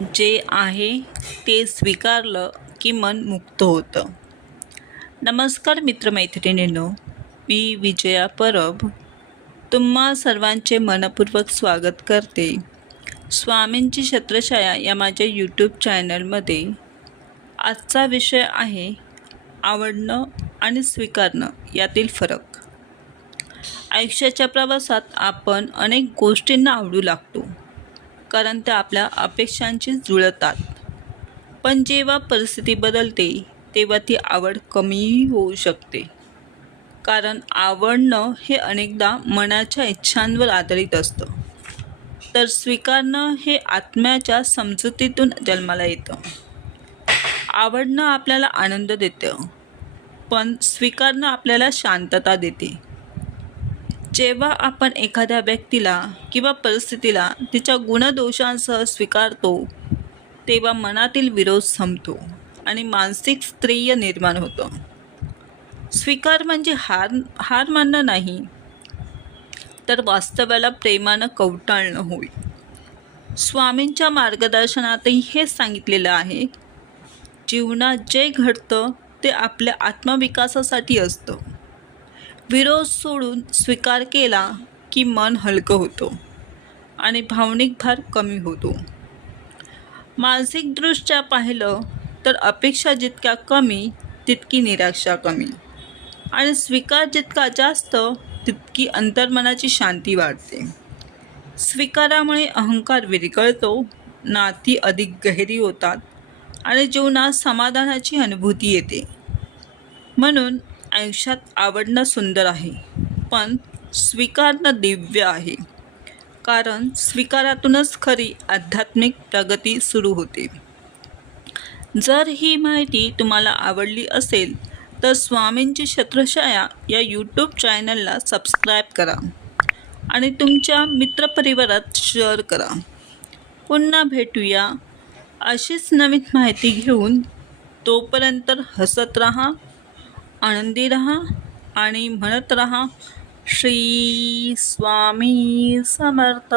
जे आहे ते स्वीकारलं की मन मुक्त होतं. नमस्कार मित्रमैत्रिणींनो, मी विजया परब तुम्हा सर्वांचे मनपूर्वक स्वागत करते. स्वामींची छत्रछाया या माझ्या यूट्यूब चॅनलमध्ये आजचा विषय आहे आवडणं आणि स्वीकारणं यातील फरक. आयुष्याच्या प्रवासात आपण अनेक गोष्टींना आवडू लागतो, कारण त्या आपल्या अपेक्षांशी जुळतात. पण जेव्हा परिस्थिती बदलते तेव्हा ती आवड कमी होऊ शकते, कारण आवडणं हे अनेकदा मनाच्या इच्छांवर आधारित असतं, तर स्वीकारणं हे आत्म्याच्या समजुतीतून जन्माला येतं. आवडणं आपल्याला आनंद देतं, पण स्वीकारणं आपल्याला शांतता देते. जेव्हा आपण एखाद्या व्यक्तीला किंवा परिस्थितीला तिच्या गुणदोषांसह स्वीकारतो तेव्हा मनातील विरोध संपतो आणि मानसिक स्थैर्य निर्माण होतं. स्वीकार म्हणजे हार मानणं नाही, तर वास्तवाला प्रेमानं कवटाळणं होय. स्वामींच्या मार्गदर्शनातही हे सांगितलेलं आहे, जीवनात जे घडतं ते आपल्या आत्मविकासासाठी असतं. विरोध सोडून स्वीकार केला की मन हलकं होतं आणि भावनिक भार कमी होतो. मानसिकदृष्ट्या पाहिलं तर अपेक्षा जितक्या कमी तितकी निराशा कमी, आणि स्वीकार जितका जास्त तितकी अंतर्मनाची शांती वाढते. स्वीकारामुळे अहंकार विरघळतो, नाती अधिक गहिरी होतात आणि जीवनात समाधानाची अनुभूती येते. म्हणून आयुष्यात आवडणं सुंदर आहे, पण स्वीकारणं दिव्य आहे, कारण स्वीकारातूनच खरी आध्यात्मिक प्रगती सुरू होते. जर ही माहिती तुम्हाला आवडली असेल तर स्वामींची छत्रछाया या यूट्यूब चॅनलला सबस्क्राईब करा आणि तुमच्या मित्रपरिवारात शेअर करा. पुन्हा भेटूया अशीच नवीन माहिती घेऊन. तोपर्यंत हसत राहा, आनंदी राहा आणि म्हणत राहा, श्री स्वामी समर्थ.